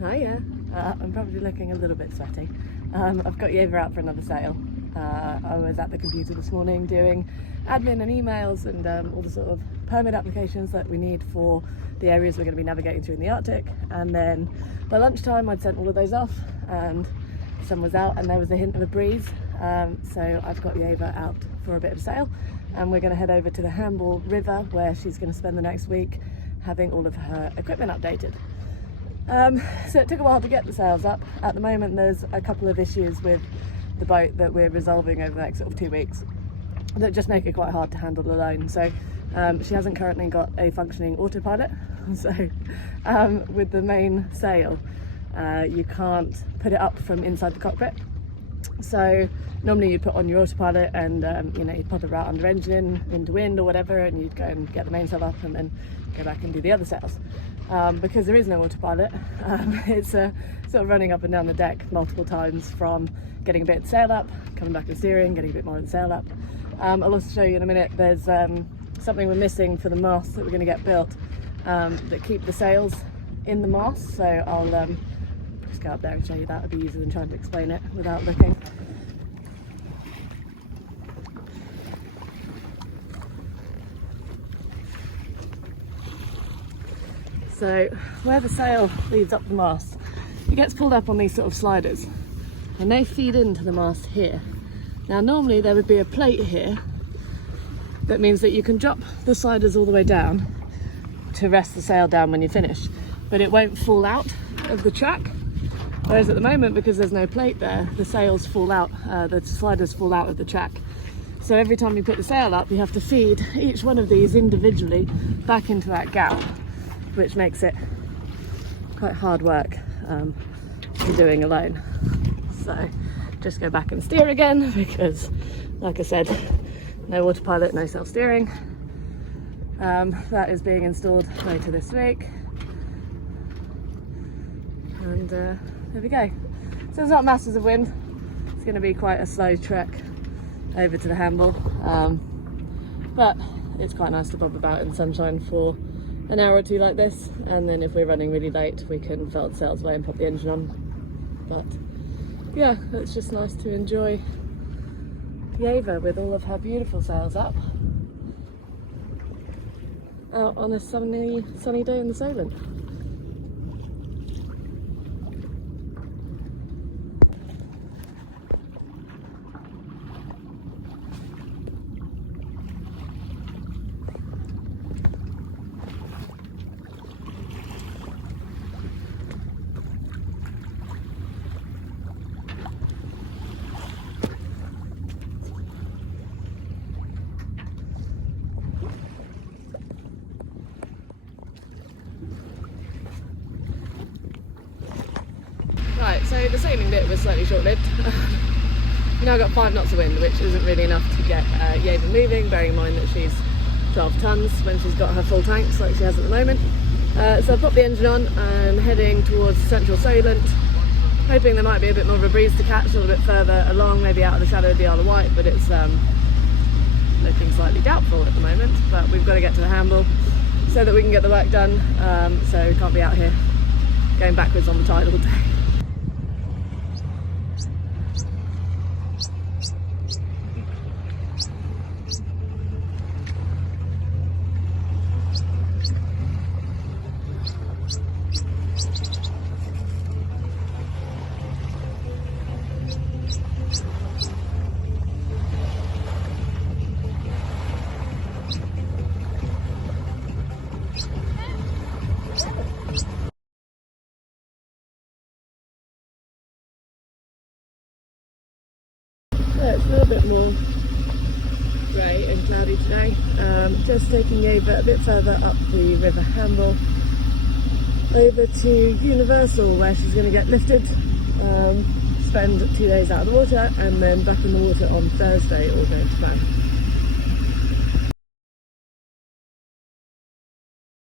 Hiya. I'm probably looking a little bit sweaty. I've got Yeva out for another sale. I was at the computer this morning doing admin and emails and all the sort of permit applications that we need for the areas we're going to be navigating through in the Arctic, and then by lunchtime I'd sent all of those off and the sun was out and there was a hint of a breeze, so I've got Yeva out for a bit of sail and we're going to head over to the Hamble river where she's going to spend the next week having all of her equipment updated. So it took a while to get the sails up. At the moment there's a couple of issues with the boat that we're resolving over the next sort of 2 weeks that just make it quite hard to handle alone. So she hasn't currently got a functioning autopilot, so with the main sail you can't put it up from inside the cockpit. So normally you'd put on your autopilot and you know, you'd pop it right under engine into wind or whatever, and you'd go and get the mainsail up and then go back and do the other sails. Because there is no autopilot, it's sort of running up and down the deck multiple times, from getting a bit of the sail up, coming back and steering, getting a bit more of the sail up. I'll also show you in a minute, there's something we're missing for the masts that we're going to get built that keep the sails in the mast, so I'll just go up there and show you that. It'll be easier than trying to explain it without looking. So where the sail leads up the mast, it gets pulled up on these sort of sliders and they feed into the mast here. Now normally there would be a plate here that means that you can drop the sliders all the way down to rest the sail down when you finish, but it won't fall out of the track. Whereas at the moment, because there's no plate there, the sails fall out, the sliders fall out of the track. So every time you put the sail up, you have to feed each one of these individually back into that gap, which makes it quite hard work to be doing alone. So just go back and steer again, because like I said, no autopilot, no self-steering. That is being installed later this week, and there we go. So there's not masses of wind. It's going to be quite a slow trek over to the Hamble, but it's quite nice to bob about in the sunshine for an hour or two like this, and then if we're running really late we can felt the sails away and pop the engine on. But yeah, it's just nice to enjoy Yeva with all of her beautiful sails up out on a sunny day in the Solent. Right, so the sailing bit was slightly short-lived. We now got 5 knots of wind, which isn't really enough to get Yeva moving, bearing in mind that she's 12 tonnes when she's got her full tanks like she has at the moment. So I've popped the engine on and heading towards central Solent, hoping there might be a bit more of a breeze to catch a little bit further along, maybe out of the shadow of the Isle of Wight, but it's looking slightly doubtful at the moment. But we've got to get to the Hamble so that we can get the work done, so we can't be out here going backwards on the tide all day. It's a little bit more grey and cloudy today. Just taking Yeva a bit further up the River Hamble over to Universal, where she's going to get lifted, spend 2 days out of the water and then back in the water on Thursday, all going to plan.